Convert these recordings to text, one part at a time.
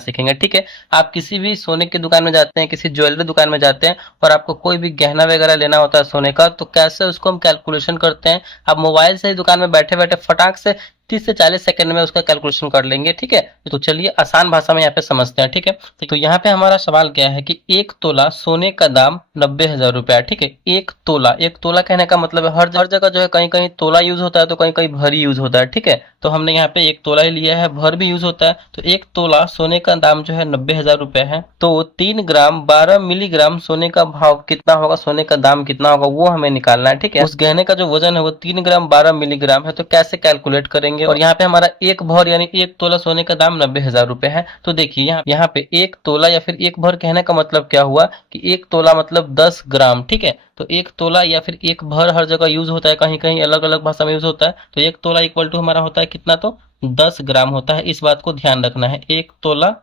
सीखेंगे। ठीक है, आप किसी भी सोने की दुकान में जाते हैं, किसी ज्वेलरी दुकान में जाते हैं और आपको कोई भी गहना वगैरह लेना होता है सोने का, तो कैसे उसको हम कैलकुलेशन करते हैं, आप मोबाइल से ही दुकान में बैठे बैठे फटाक से 30 से 40 सेकंड में उसका कैलकुलेशन कर लेंगे। ठीक है, तो चलिए आसान भाषा में यहाँ पे समझते हैं। ठीक है, तो यहाँ पे हमारा सवाल क्या है कि एक तोला सोने का दाम 90,000 रुपया। ठीक है, एक तोला कहने का मतलब है हर जगह जो है कहीं कहीं तोला यूज होता है तो कहीं कहीं भरी यूज होता है। ठीक है, तो हमने यहाँ पे एक तोला ही लिया है, भर भी यूज होता है। तो एक तोला सोने का दाम जो है 90,000 रुपए है। तो 3 ग्राम 12 मिलीग्राम सोने का भाव कितना होगा, सोने का दाम कितना होगा, वो हमें निकालना है। ठीक है, उस गहने का जो वजन है वो 3 ग्राम 12 मिलीग्राम है। तो कैसे कैलकुलेट करेंगे, और यहाँ पे हमारा एक भर यानी एक तोला सोने का दाम 90,000 रुपए है। तो देखिए यहाँ पे एक तोला या फिर एक भर कहने का मतलब क्या हुआ कि एक तोला मतलब 10 ग्राम। ठीक है, तो एक तोला या फिर एक भर हर जगह यूज होता है, कहीं कहीं अलग अलग भाषा में यूज होता है। तो एक तोला इक्वल टू हमारा होता है कितना, तो 10 ग्राम होता है। इस बात को ध्यान रखना है, एक तोला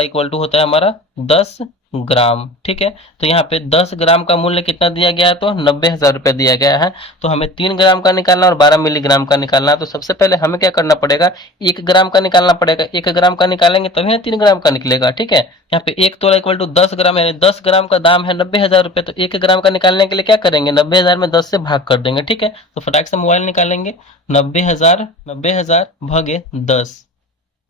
इक्वल टू होता है हमारा 10 ग्राम। ठीक है, तो यहाँ पे 10 ग्राम का मूल्य कितना दिया गया है, तो 90,000 रुपये दिया गया है। तो हमें 3 ग्राम का निकालना और 12 मिलीग्राम का निकालना है। तो सबसे पहले हमें क्या करना पड़ेगा, 1 ग्राम का निकालना पड़ेगा। 1 ग्राम का निकालेंगे तभी 3 ग्राम का निकलेगा। ठीक है, यहाँ पे एक तोला इक्वल टू 10 ग्राम यानी 10 ग्राम का दाम है 90,000 रुपये। तो 1 ग्राम का निकालने के लिए क्या करेंगे, 90,000 में 10 से भाग कर देंगे। ठीक है, तो फटाक से मोबाइल निकालेंगे, 90,000 भागे 10।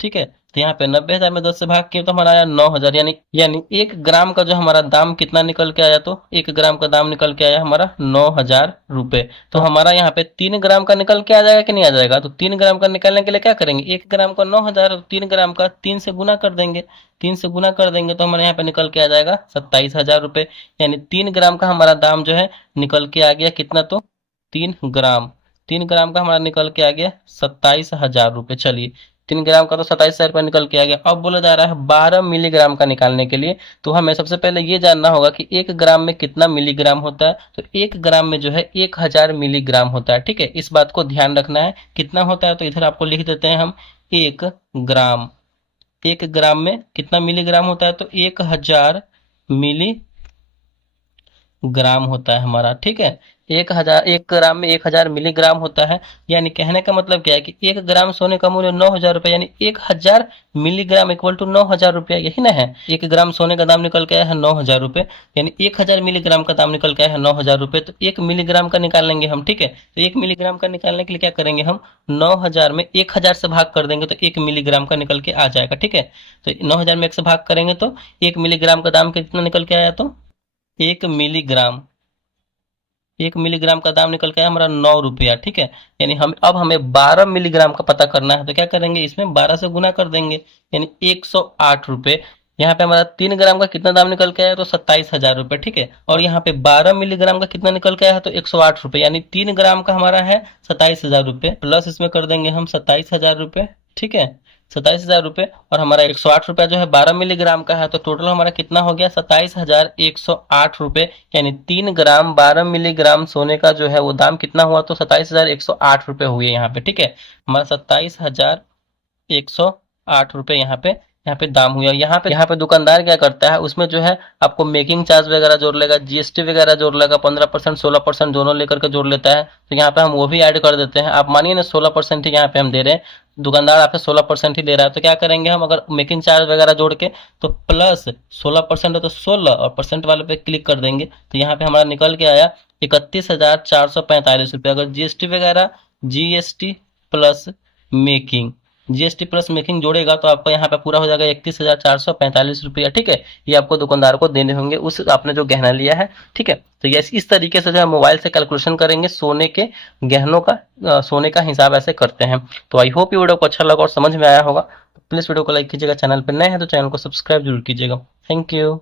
ठीक है, तो यहाँ पे 90,000 में 10 से भाग किया तो हमारा आया 9,000, यानी 1 ग्राम का जो हमारा दाम कितना निकल के आया, तो 1 ग्राम का दाम निकल के आया हमारा 9,000 रुपए। तो हमारा यहाँ पे 3 ग्राम का निकल के आ जाएगा कि नहीं आ जाएगा, तो 3 ग्राम का निकालने के लिए क्या करेंगे, 1 ग्राम का 9,000, 3 ग्राम का 3 से गुना कर देंगे। 3 से गुना कर देंगे तो हमारे यहाँ पे निकल के आ जाएगा 27,000 रुपए। यानी 3 ग्राम का हमारा दाम जो है निकल के आ गया कितना, तो 3 ग्राम। 3 ग्राम का हमारा निकल के आ गया 27,000 रुपए। चलिए, 3 ग्राम का तो 27,000 रुपये निकल के आ गया। अब बोला जा रहा है 12 मिलीग्राम का निकालने के लिए। तो हमें सबसे पहले ये जानना होगा कि 1 ग्राम में कितना मिलीग्राम होता है। तो 1 ग्राम में जो है 1,000 मिलीग्राम होता है। ठीक है, इस बात को ध्यान रखना है कितना होता है। तो इधर आपको लिख देते हैं हम 1 ग्राम। 1 ग्राम में कितना मिलीग्राम होता है, तो 1,000 मिली ग्राम होता है हमारा। ठीक है, 1 ग्राम में 1,000 मिलीग्राम होता है। यानी कहने का मतलब क्या है कि 1 ग्राम सोने का मूल्य 9,000 रुपये, यानी 1,000 मिलीग्राम इक्वल टू 9,000 रुपया, यही ना है। 1 ग्राम सोने का दाम निकल के आया है 9,000 रुपये, यानी 1,000 मिलीग्राम का दाम निकल के आया है 9,000 रुपये। तो 1 मिलीग्राम का निकाल लेंगे हम। ठीक है, तो 1 मिलीग्राम का निकालने के लिए क्या करेंगे हम, 9,000 में 1,000 से भाग कर देंगे तो 1 मिलीग्राम का निकल के आ जाएगा। ठीक है, तो 9,000 में 1 से भाग करेंगे तो 1 मिलीग्राम का दाम कितना निकल के आया, तो 1 मिलीग्राम। 1 मिलीग्राम का दाम निकल के आया हमारा 9 रुपया। ठीक है, यानी हमें 12 मिलीग्राम का पता करना है। तो क्या करेंगे, इसमें 12 से गुना कर देंगे, यानी 108 रुपये। यहाँ पे हमारा 3 ग्राम का कितना दाम निकल के आया, तो 27,000 रुपये। ठीक है, और यहाँ पे 12 मिलीग्राम का कितना निकल के आया है, तो 108 रुपये, यानी 3 ग्राम का हमारा है 27,000 रुपये, प्लस इसमें कर देंगे हम 27,000 रुपये। ठीक है, 27,000 रुपये, और हमारा 108 रुपया जो है 12 मिलीग्राम का है। तो टोटल हमारा कितना हो गया, 27,108 रुपये। यानी 3 ग्राम 12 मिलीग्राम सोने का जो है वो दाम कितना हुआ, तो 27,108 रुपये हुए यहाँ पे। ठीक है, हमारा 27,108 रुपये यहाँ पे दाम हुआ। यहाँ पे दुकानदार क्या करता है, उसमें जो है आपको मेकिंग चार्ज वगैरह जोड़ लेगा, जीएसटी वगैरह जोड़ लेगा, 15% 16% दोनों लेकर के जोड़ लेता है। तो यहाँ पे हम वो भी ऐड कर देते हैं। आप मानिए ना 16% ही यहाँ पे हम दे रहे हैं, दुकानदार आपसे 16% ही दे रहा है। तो क्या करेंगे हम, अगर मेकिंग चार्ज वगैरह जोड़ के, तो प्लस 16% है तो 16 और परसेंट वाले पे क्लिक कर देंगे। तो यहाँ पे हमारा निकल के आया 31,445 रुपये। अगर GST plus making GST plus making जोड़ेगा तो आपका यहाँ पे पूरा हो जाएगा 31,445 रुपया। ठीक है, ये आपको दुकानदार को देने होंगे उस आपने जो गहना लिया है। ठीक है, तो ये इस तरीके से जो है मोबाइल से कैलकुलेशन करेंगे सोने के गहनों का, सोने का हिसाब ऐसे करते हैं। तो आई होप ये वीडियो को अच्छा लगा और समझ में आया होगा। तो प्लीज वीडियो को लाइक कीजिएगा, चैनल पर नए हैं तो चैनल को सब्सक्राइब जरूर कीजिएगा। Thank you.